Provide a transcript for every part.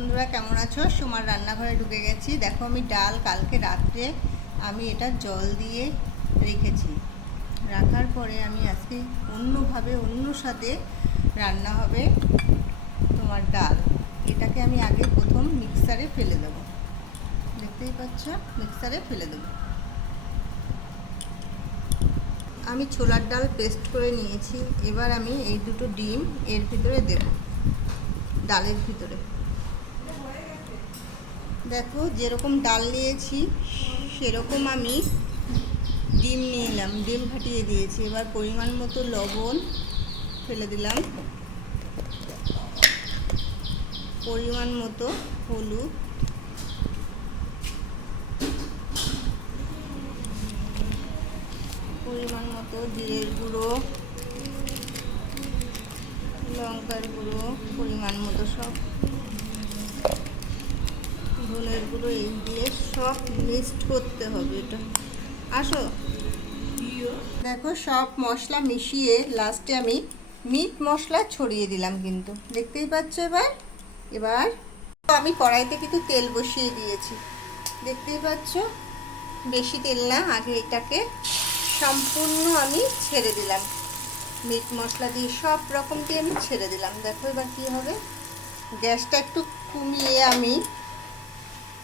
বন্ধুরা, কেমন আছো? সোমার রান্নাঘরে ঢুকে গেছি। দেখো, আমি ডাল কালকে রাত্রে আমি এটা জল দিয়ে রেখেছি। রাখার পরে আমি আজকে অন্যভাবে, অন্য সাথে রান্না হবে তোমার ডাল। এটাকে আমি আগে প্রথম মিক্সারে ফেলে দেবো। দেখতেই পাচ্ছ? মিক্সারে ফেলে দেবো। আমি ছোলার ডাল পেস্ট করে নিয়েছি। এবার আমি এই দুটো ডিম এর ভিতরে দেব, ডালের ভিতরে। দেখো, যেরকম ডাল নিয়েছি, সেরকম আমি ডিম নিয়ে এলাম ডিম ফাটিয়ে দিয়েছি। এবার পরিমাণ মতো লবণ ফেলে দিলাম। পরিমাণ মতো হলুদ। পরিমাণ মতো জিরের গুঁড়ো, লঙ্কার গুঁড়ো, পরিমাণ মতো সব। গুঁড়ো এই দিয়ে সব মিক্সড করতে হবে এটা। আসো। দেখো, সব মশলা মিশিয়ে লাস্টে আমি মিট মশলা ছড়িয়ে দিলাম কিন্তু। দেখতেই পাচ্ছ এবার? এবার আমি কড়াইতে কিন্তু তেল বসিয়ে দিয়েছি। দেখতেই পাচ্ছ? বেশি তেল না, আগে এটাকে সম্পূর্ণ আমি ছেড়ে দিলাম। মিট মশলা দিয়ে সব রকম দিয়ে আমি ছেড়ে দিলাম। দেখো এবার কী হবে? গ্যাসটা একটু কমিয়ে আমি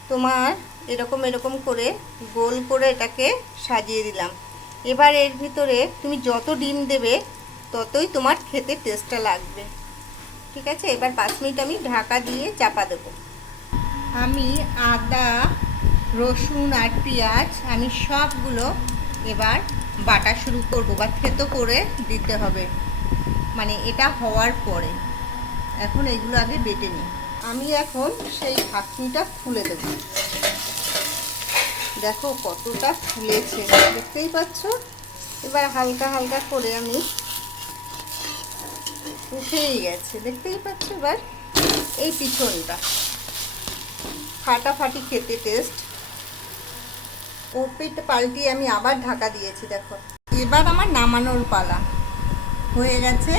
তোমার এরকম এরকম করে গোল করে এটাকে সাজিয়ে দিলাম। এবার এর ভিতরে তুমি যত ডিম দেবে, ততই তোমার খেতে টেস্টটা লাগবে। ঠিক আছে? এবার পাঁচ মিনিট আমি ঢাকা দিয়ে চাপা দেবো। আমি আদা, রসুন আর পেঁয়াজ আমি সবগুলো এবার বাটা শুরু করব বা থেতো করে দিতে হবে। মানে এটা হওয়ার পরে। এখন এগুলো আগে বেটে নিই। আমি এখন সেই ঢাকনিটা খুলে দেব। দেখো কতটা ফুলেছে, দেখতেই পাচ্ছ? এবার হালকা হালকা করে আমি উঠেই গেছে, দেখতেই পাচ্ছ এবার এই পিছনটা। ফাটাফাটি খেতে টেস্ট। ওপিট পাল্টিয়ে আমি আবার ঢাকা দিয়েছি, দেখো। এবার আমার নামানোর পালা হয়ে গেছে।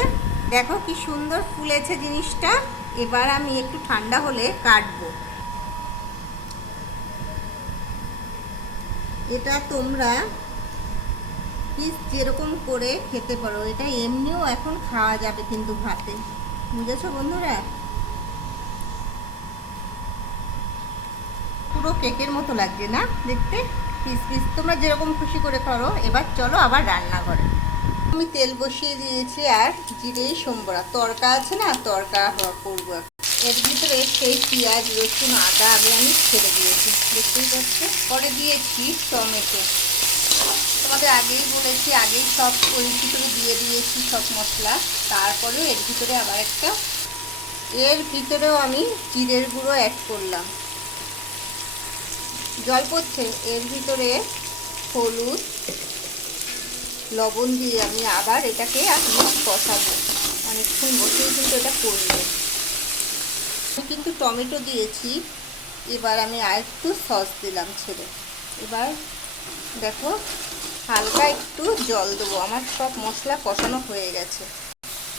দেখো কি সুন্দর ফুলেছে জিনিসটা। এবার আমি একটু ঠান্ডা হলে কাটবো। এটা তোমরা পিস যেরকম করে খেতে পারো। এটা এমনিও এখন খাওয়া যাবে কিন্তু ভাতে। বুঝেছ বন্ধুরা? পুরো কেকের মতো লাগছে না দেখতে? Piece piece. তোমরা যেরকম খুশি করে করো। এবার চলো আবার রান্নাঘরে। আমি তেল বসিয়ে দিয়েছি আর জিরেই সম্বরা। তরকা আছে না, তরকা করব এর ভিতরে সেই পেঁয়াজ, রসুন, আদা আগে আমি ছেড়ে দিয়েছি, দেখতেই পাচ্ছ? পরে দিয়েছি টমেটো। তোমাদের আগেই বলেছি, আগেই সব ওই ভিতরে দিয়ে দিয়েছি সব মশলা। তারপরেও এর ভিতরে আবার একটা এর ভিতরেও আমি জিরের গুঁড়ো অ্যাড করলাম। জল পড়ছে। এর ভিতরে হলুদ লবণ দিয়ে আমি আবার এটাকে আমি কষাবো। অনেকক্ষণ বসেই কিন্তু এটা করব। আমি কিন্তু টমেটো দিয়েছি। এবার আমি আর একটু সস দিলাম ছেড়ে। এবার দেখো, হালকা একটু জল দেবো। আমার সব মশলা কষানো হয়ে গেছে।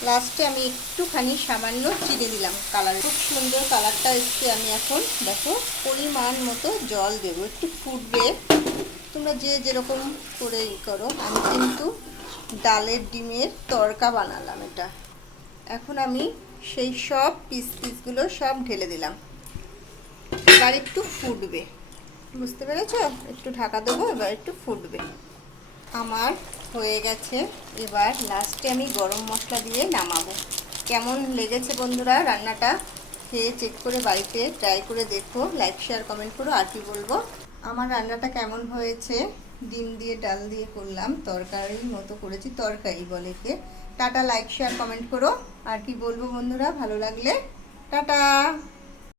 লাস্টে আমি একটুখানি সামান্য চিড়ে দিলাম কালার খুব সুন্দর কালারটা এসছে। আমি এখন দেখো, পরিমাণ মতো জল দেবো। একটু ফুটবে। তোমরা যে যেরকম করে ই করো, আমি কিন্তু ডালের ডিমের তরকা বানালাম এটা। এখন আমি সেই সব পিস পিসগুলো সব ঢেলে দিলাম। এবার একটু ফুটবে। বুঝতে পেরেছ? একটু ঢাকা দেবো, এবার একটু ফুটবে। আমার হয়ে গেছে। এবার লাস্টে আমি গরম মশলা দিয়ে নামাবো। কেমন লেগেছে বন্ধুরা রান্নাটা? খেয়ে চেক করে বাড়িতে ট্রাই করে দেখো। লাইক শেয়ার কমেন্ট করো। আর কি বলব? আমার রান্নাটা কেমন হয়েছে? ডিম দিয়ে, ডাল দিয়ে করলাম, তরকারির মতো করেছি, তরকারি বলে কে। টাটা লাইক শেয়ার কমেন্ট করো। আর কি বলব বন্ধুরা, ভালো লাগলে? টাটা!